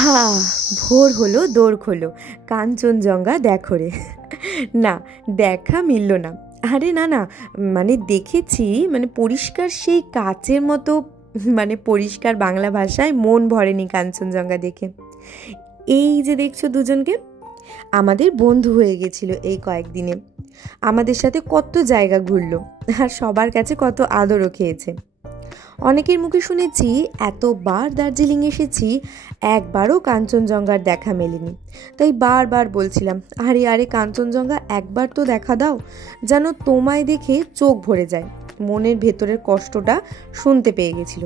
হা ভোর হলো, দৌড় খোলো, কাঞ্চনজঙ্ঘা দেখো রে। না, দেখা মিলল না। আরে না না, মানে দেখেছি, মানে পরিষ্কার সেই কাচের মতো, মানে পরিষ্কার বাংলা ভাষায় মন ভরেনি কাঞ্চনজঙ্ঘা দেখে। এই যে দেখছো দুজনকে, আমাদের বন্ধু হয়ে গেছিল এই কয়েকদিনে। আমাদের সাথে কত জায়গা ঘুরলো আর সবার কাছে কত আদরও খেয়েছে। অনেকের মুখে শুনেছি এতবার দার্জিলিং এসেছি, একবারও কাঞ্চনজঙ্ঘার দেখা মেলেনি। তাই বারবার বলছিলাম, আরে আরে কাঞ্চনজঙ্ঘা একবার তো দেখা দাও, যেন তোমায় দেখে চোখ ভরে যায়। মনের ভেতরের কষ্টটা শুনতে পেয়ে গেছিল,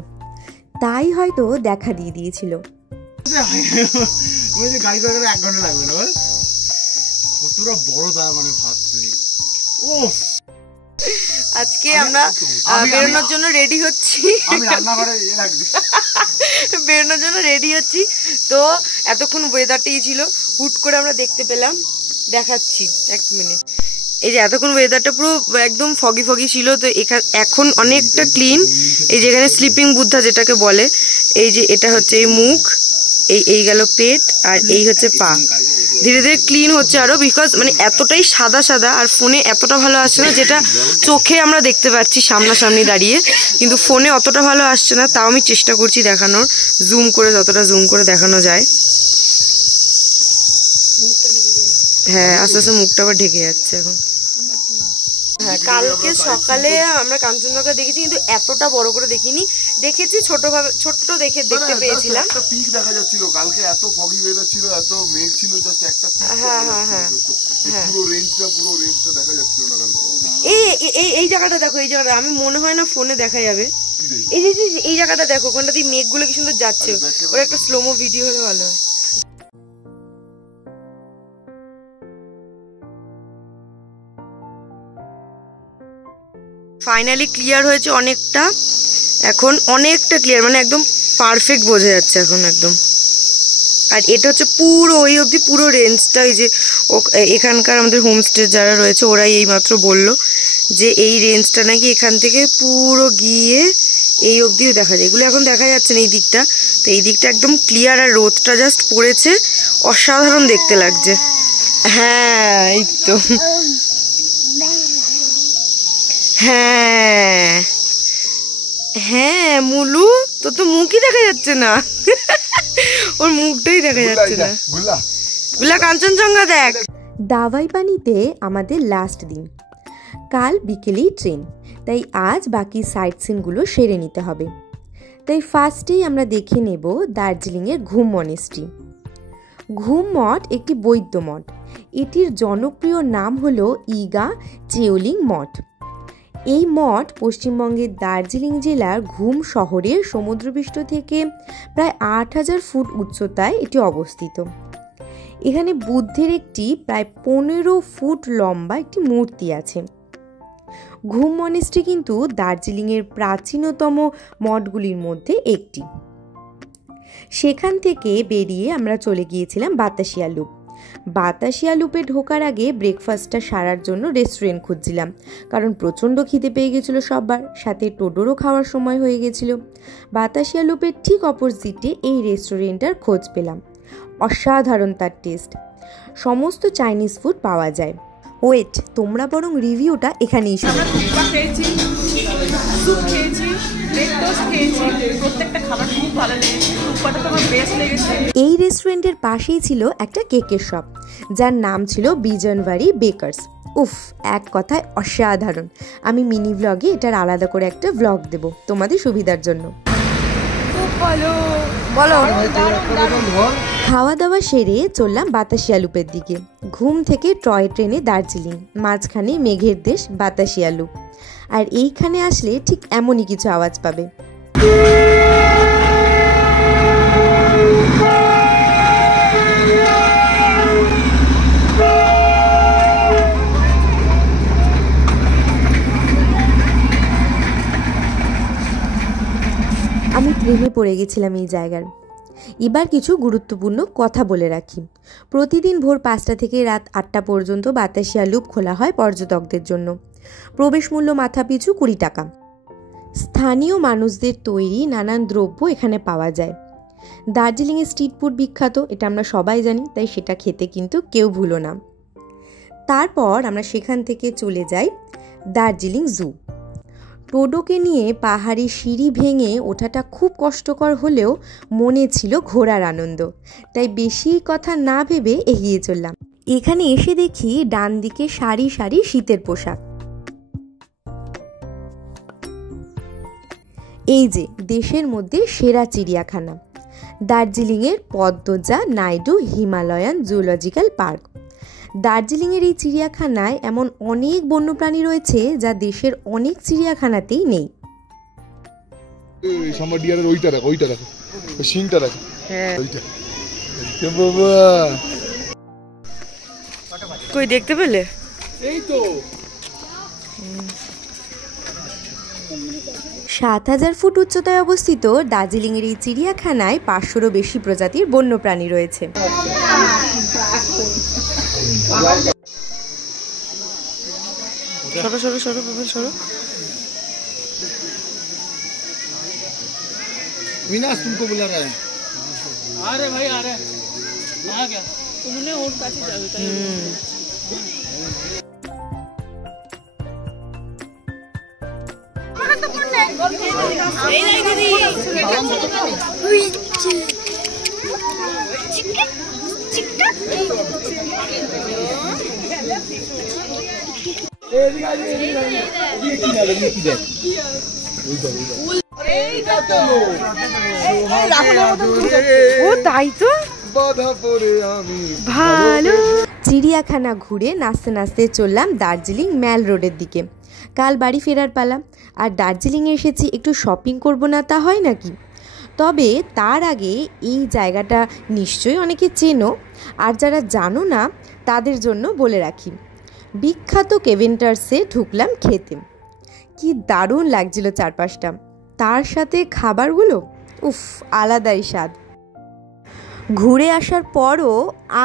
তাই হয়তো দেখা দিয়ে দিয়েছিল। আজকে আমরা বেরোনোর জন্য রেডি হচ্ছি, তো এতক্ষণ ওয়েদারটাই ছিল, হুট করে আমরা দেখতে পেলাম, দেখাচ্ছি এক মিনিট। এই যে এতক্ষণ ওয়েদারটা পুরো একদম ফগি ফগি ছিল, তো এখন অনেকটা ক্লিন। এই যে এখানে স্লিপিং বুদ্ধা যেটাকে বলে, এই যে এটা হচ্ছে এই মুখ, এই গেল পেট, আর এই হচ্ছে পা। ধীরে ধীরে ক্লিন হচ্ছে আরো, বিকজ মানে এতটাই সাদা সাদা, আর ফোনে এতটা ভালো আসছে না, যেটা চোখে আমরা দেখতে পাচ্ছি সামনাসামনি দাঁড়িয়ে, কিন্তু ফোনে অতটা ভালো আসছে না। তাও আমি চেষ্টা করছি দেখানোর, জুম করে, যতটা জুম করে দেখানো যায়। হ্যাঁ, আস্তে আস্তে মুখটা আবার ঢেকে যাচ্ছে এখন। হ্যাঁ, কালকে সকালে আমরা কাঞ্চনজঙ্ঘা দেখেছি, কিন্তু এতটা বড় করে দেখিনি। দেখেছি ছোট্ট দেখতে পেয়েছিলাম। একটা পিক দেখা যাচ্ছিল কালকে, এত ফগি ওয়েদার ছিল, এত মেঘ ছিল, জাস্ট একটা পিক। হ্যাঁ, পুরো রেঞ্জটা দেখা যাচ্ছিল না কালকে। এই জায়গাটা দেখো, এই জায়গাটা আমি মনে হয় না ফোনে দেখা যাবে। এই জায়গাটা দেখো, ওখানটা দিয়ে মেঘগুলো কি সুন্দর যাচ্ছে। ওর একটা স্লোমো ভিডিও হলে ভালো হয়। ফাইনালি ক্লিয়ার হয়েছে অনেকটা, এখন অনেকটা ক্লিয়ার, মানে একদম পারফেক্ট বোঝা যাচ্ছে এখন একদম। আর এটা হচ্ছে পুরো ওই অবধি পুরো রেঞ্জটা। ওই যে এখানকার আমাদের হোমস্টে যারা রয়েছে, ওরাই এইমাত্র বললো যে এই রেঞ্জটা নাকি এখান থেকে পুরো গিয়ে এই অবধিও দেখা যায়। এগুলো এখন দেখা যাচ্ছে না এই দিকটা, তো এই দিকটা একদম ক্লিয়ার, আর রোদটা জাস্ট পড়েছে, অসাধারণ দেখতে লাগছে। হ্যাঁ, এই তো, হ্যাঁ হ্যাঁ মুলু, তোর তো মুখই দেখা যাচ্ছে না, ওর মুখটাই দেখা যাচ্ছে না। গুলা কাঞ্চনজঙ্ঘা দেখ। দাওয়াই পানিতে আমাদের লাস্ট দিন, কাল বিকেলেই ট্রেন, তাই আজ বাকি সাইট সিনগুলো সেরে নিতে হবে। তাই ফার্স্টেই আমরা দেখে নেব দার্জিলিংয়ের ঘুম মনেস্ট্রি। ঘুম মঠ একটি বৌদ্ধ মঠ। এটির জনপ্রিয় নাম হলো ইগা চেওলিং মঠ। এই মঠ পশ্চিমবঙ্গের দার্জিলিং জেলার ঘুম শহরের সমুদ্রপৃষ্ঠ থেকে প্রায় 8000 ফুট উচ্চতায় এটি অবস্থিত। এখানে বুদ্ধের একটি প্রায় 15 ফুট লম্বা একটি মূর্তি আছে। ঘুম মনেস্ট্রি কিন্তু দার্জিলিংয়ের প্রাচীনতম মঠগুলির মধ্যে একটি। সেখান থেকে বেরিয়ে আমরা চলে গিয়েছিলাম বাতাসিয়া লুপ। বাতাসিয়া লুপে ঢোকার আগে ব্রেকফাস্টটা সারার জন্য রেস্টুরেন্ট খুঁজছিলাম, কারণ প্রচণ্ড খিদে পেয়ে গেছিলো সবার, সাথে টোডোরও খাওয়ার সময় হয়ে গেছিল। বাতাসিয়া লুপের ঠিক অপোজিটে এই রেস্টুরেন্টটার খোঁজ পেলাম। অসাধারণ তার টেস্ট, সমস্ত চাইনিজ ফুড পাওয়া যায়। ওয়েট, তোমরা বরং রিভিউটা এখানেই শোনো। এই রেস্টুরেন্টের পাশেই ছিল একটা কেকের শপ, যার নাম ছিল বিজনবাড়ি বেকার্স। উফ, এক কথায় অসাধারণ। আমি মিনি ব্লগে এটার আলাদা করে একটা ব্লগ দেব তোমাদের সুবিধার জন্য। খাওয়া দাওয়া সেরে চললাম বাতাসিয়া লুপের দিকে। ঘুম থেকে টয় ট্রেনে দার্জিলিং, মাঝখানে মেঘের দেশ বাতাসিয়া লুপ। আর এইখানে আসলে ঠিক এমনই কিছু আওয়াজ পাবে। আমি প্রেমে পড়ে গেছিলাম এই জায়গার। এবার কিছু গুরুত্বপূর্ণ কথা বলে রাখি। প্রতিদিন ভোর 5টা থেকে রাত 8টা পর্যন্ত বাতাসিয়া লুপ খোলা হয় পর্যটকদের জন্য। প্রবেশ মূল্য মাথাপিছু 20 টাকা। স্থানীয় মানুষদের তৈরি নানান দ্রব্য এখানে পাওয়া যায়। দার্জিলিংয়ের স্ট্রিট ফুড বিখ্যাত, এটা আমরা সবাই জানি, তাই সেটা খেতে কিন্তু কেউ ভুলো না। তারপর আমরা সেখান থেকে চলে যাই দার্জিলিং জু। টোডোকে নিয়ে পাহাড়ি সিঁড়ি ভেঙে ওঠাটা খুব কষ্টকর হলেও মনে ছিল ঘোরার আনন্দ, তাই বেশি কথা না ভেবে এগিয়ে চললাম। এখানে এসে দেখি ডান দিকে সারি সারি শীতের পোশাক। এই যে দেশের মধ্যে সেরা চিড়িয়াখানা, দার্জিলিংয়ের Padmaja Naidu Himalayan zoological park. দার্জিলিংয়ের এই চিড়িয়াখানায় এমন অনেক বন্যপ্রাণী রয়েছে যা দেশের অনেক চিড়িয়াখানাতেই নেই। কই দেখতে পেলে? এই তো ৭,০০০ ফুট উচ্চতায় অবস্থিত দার্জিলিংয়ের এই চিড়িয়াখানায় ৫০০রও বেশি প্রজাতির বন্যপ্রাণী রয়েছে। সরো সরো সরো বাবা সরো। विनाश तुमको बुला रहा है। अरे भाई आ रहे आ गया तुमने और काची जावे ताई এই নাই দিদি উই চিকা চিকা ভালো। চিড়িয়াখানা ঘুরে নাচতে নাচতে চললাম দার্জিলিং ম্যাল রোডের দিকে। কাল বাড়ি ফেরার পালা, আর দার্জিলিংয়ে এসেছি একটু শপিং করবো না তা হয় নাকি। তবে তার আগে এই জায়গাটা নিশ্চয়ই অনেকে চেনো, আর যারা জানো না তাদের জন্য বলে রাখি, বিখ্যাত কেভেন্টার্সে ঢুকলাম খেতে। কি দারুণ লাগছিল চারপাশটা, তার সাথে খাবারগুলো উফ আলাদাই স্বাদ। ঘুরে আসার পরও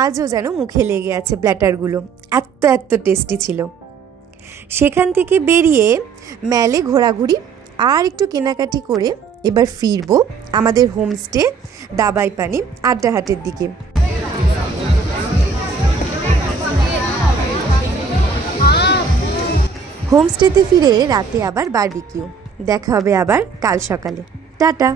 আজও যেন মুখে লেগে আছে প্ল্যাটারগুলো, এত এত টেস্টি ছিল। সেখান থেকে বেরিয়ে ম্যালে ঘোরাঘুরি আর একটু কেনাকাটি করে এবার ফিরবো আমাদের হোমস্টে দাবাই পানি আড্ডাহাটের দিকে। হোমস্টেতে ফিরে রাতে আবার বারবিকিউ। দেখা হবে আবার কাল সকালে। টাটা।